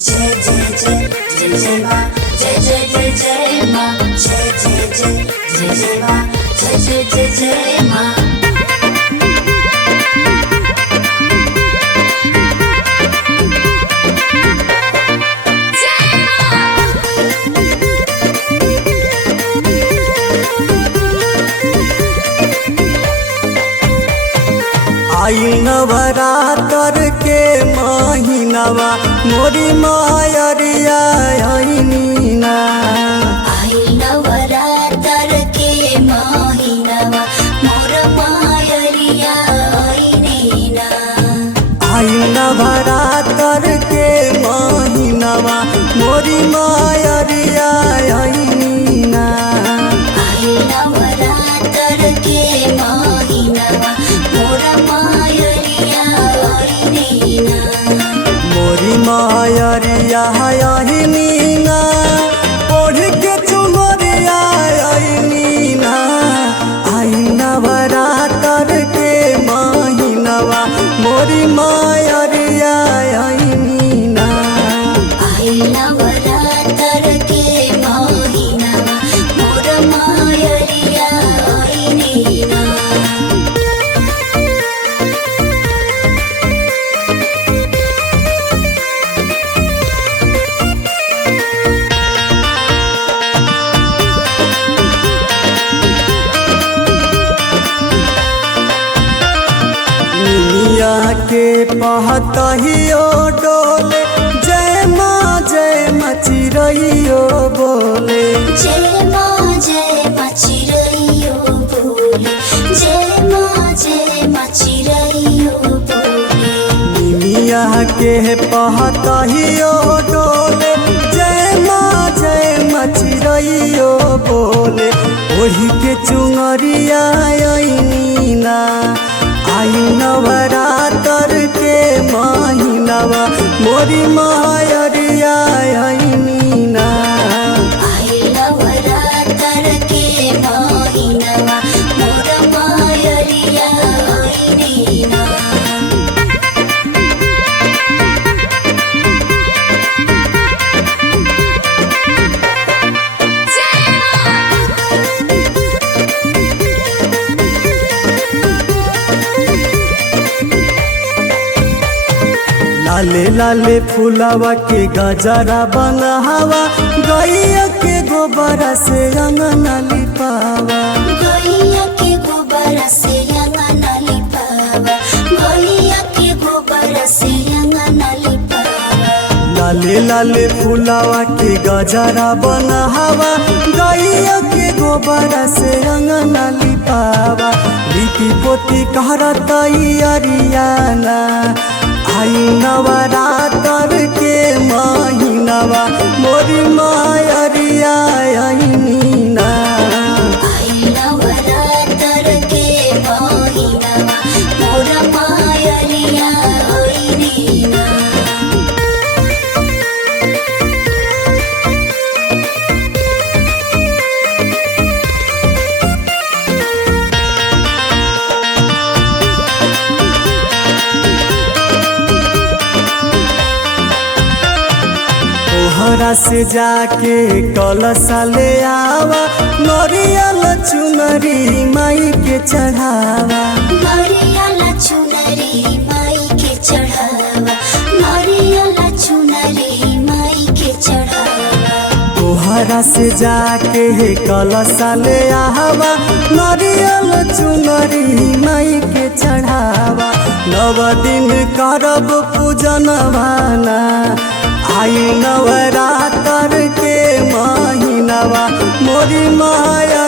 जय जय जय जय जय माँ, जय जय जय जय माँ, जय जय जय जय जय माँ, जय जय जय जय माँ। आई नवरात्र के महीनावा मोरी मायरिया आईनी ना। आई नवरात्र के महीनावा मोर मायरिया आईनी ना। आई नवरात्र के महीनावा मोरी मायरिया आईनी ना। आई नवरात्र के महीनावा मोर मायरिया आईनी ना। मोरी मायरिया आईनी ना। ओढ़ के चुनरिया आईनी ना। आई नवरात्र के महीनावा मोरी मायरिया आईनी ना। आई नवरात्र के महीनावा मोर मायरिया आईनी ना। दुनिया के पहतहियो डोले जय माँ चिरैयो बोले। जय माँ चिरैयो बोले। जय माँ चिरैयो बोले। दुनिया के पहतहियो डोले जय माँ चिरैयो बोले। ओढ़ी के चुनरिया आईनी ना। आई नवरात्र के महीनावा मोरी मायरिया आईनी ना। आई नवरात्र के महीनावा मोर मायरिया आईनी ना। लाले लाले फूलावा के गजरा बनावा गैया के गोबर से अंगना लिपावा। गैया के गोबर से अंगना लिपावा। गैया के गोबर से अंगना लिपावा। लाले लाले फूलावा के गजरा बनावा गैया के गोबर से अंगना लिपावा। लिपि पोती कहरत अरियाना। आई नवरात्र के महीनावा मोरी मायरिया आईनी ना। आई नवरात्र के महीनावा मोर मायरिया आईनी ना। तोहरा से जाके कलशा ले आवा नरियल चुनरी माई के चढ़ावा। नारियल चुनरी माई के चढ़ावा। नारियल चुनरी माई के चढ़ावा। तोहरा से जाके कलशा ले आवा नरियल चुनरी माई के चढ़ावा। नव दिन करब पूजन भाना। आई नवरात्र के महीनावा मोरी माया